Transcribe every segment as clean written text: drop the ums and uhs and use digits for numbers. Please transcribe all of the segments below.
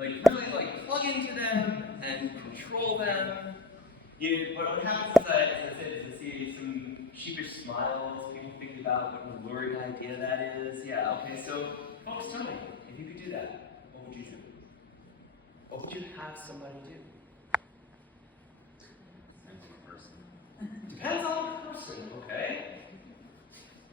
really plug into them and control them. What happens is as I said, is I see some sheepish smiles, people think about what an alluring idea that is. Yeah, okay, so folks, tell me, if you could do that, what would you do? What would you have somebody do? Depends on the person, okay?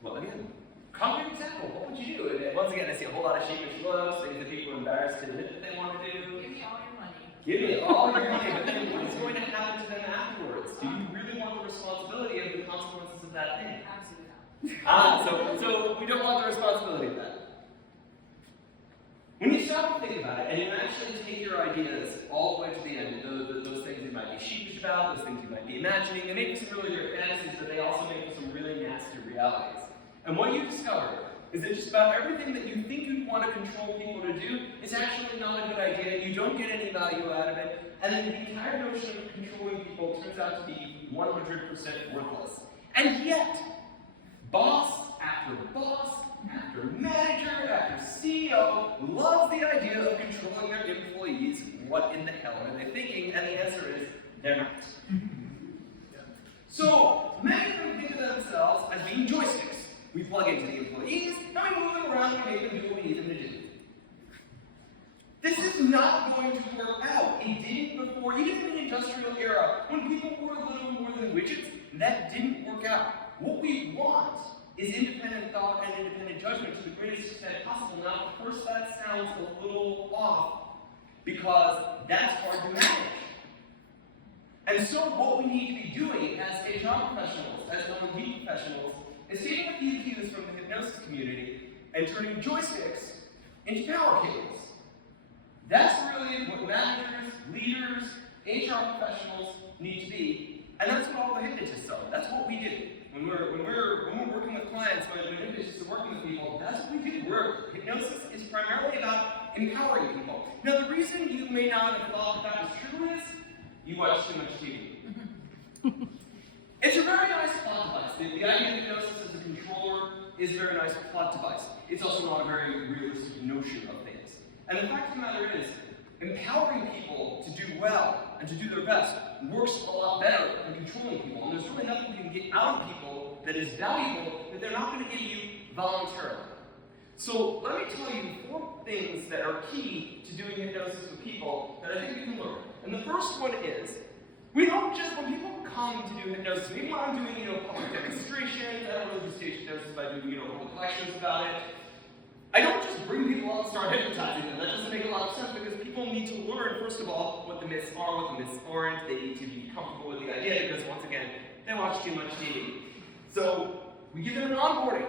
Well, again, concrete example, what would you do? And once again, I see a whole lot of sheepish looks, things that people are embarrassed to admit that they want to do. Give me all your money. Give me all your money, but then what is going to happen to them afterwards? Do you really want the responsibility of the consequences of that thing? Absolutely not. So we don't want the responsibility of that. When you stop and think about it, and you actually take your ideas all the way to the end, those things you might be sheepish about, those things you might be imagining, they make for some really great fantasies, but they also make for some really nasty realities. And what you discover is that just about everything that you think you'd want to control people to do is actually not a good idea, you don't get any value out of it, and then the entire notion of controlling people turns out to be 100% worthless. And yet, boss after boss, after manager, after CEO loves the idea of controlling their employees. What in the hell are they thinking? And the answer is, they're not. So, many of them think of themselves as being joysticks. We plug into the employees, and we move them around and make them do what we need them to do. This is not going to work out. It didn't before, even in the industrial era, when people were little more than widgets, that didn't work out. What we want is independent thought and independent judgment to the greatest extent possible. Now, at first that sounds a little off, because that's hard to manage. And so what we need to be doing as HR professionals, as L&D professionals, is taking a few cues from the hypnosis community and turning joysticks into power cables. That's really what managers, leaders, HR professionals need to be, and that's what all the hypnotists are. That's what we do. When we're working with clients, when hypnotists are working with people, that's what we do. Hypnosis is primarily about empowering people. Now, the reason you may not have thought that was true is you watch too much TV. It's a very nice plot device. The idea of hypnosis as a controller is a very nice plot device. It's also not a very realistic notion of things. And the fact of the matter is, empowering people to do well and to do their best works a lot better than controlling people. And there's really nothing you can get out of people that is valuable that they're not going to give you voluntarily. So let me tell you 4 things that are key to doing hypnosis with people that I think we can learn. And the first one is, we don't just, when people come to do hypnosis, maybe when I'm doing, public demonstrations, I don't really do stage hypnosis by doing, public lectures about it. I don't just bring people up and start hypnotizing them. That doesn't make a lot of sense because people need to learn, first of all, what the myths are, what the myths aren't. They need to be comfortable with the idea because, once again, they watch too much TV. So we give them an onboarding.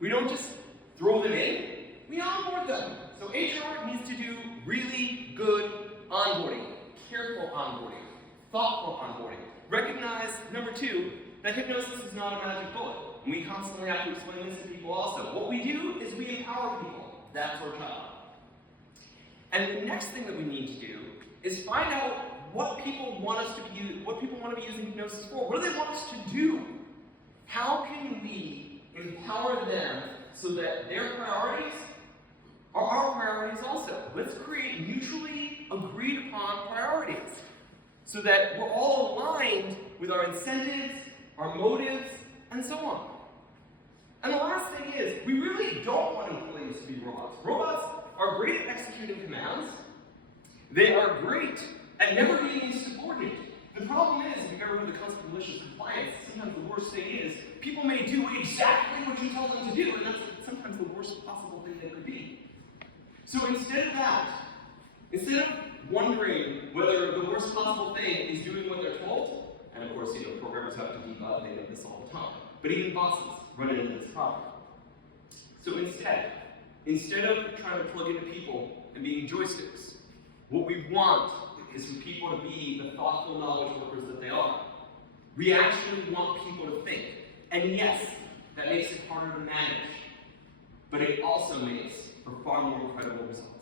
We don't just throw them in, we onboard them. So HR needs to do really good onboarding, careful onboarding, thoughtful onboarding. Recognize, number 2, that hypnosis is not a magic bullet. And we constantly have to explain this to people also. What we do is we empower people. That's our job. And the next thing that we need to do is find out what people want us to be, what people want to be using hypnosis for. What do they want us to do? How can we empower them so that their priorities are our priorities also? Let's create mutually agreed upon priorities so that we're all aligned with our incentives, our motives, and so on. And the last thing is, we really don't want employees to be robots. Robots are great at executing commands. They are great at never being insubordinate. The problem is, if you've ever heard the concept of malicious compliance, sometimes the worst thing is, people may do exactly what you tell them to do, and that's sometimes the worst possible thing that could be. So instead of that, instead of wondering whether the worst possible thing is doing what they're told, and of course, programmers have to debug, they know this all the time, but even bosses run into this problem. So instead of trying to plug into people and being joysticks, what we want is for people to be the thoughtful knowledge workers that they are. We actually want people to think. And yes, that makes it harder to manage, but it also makes for far more incredible results.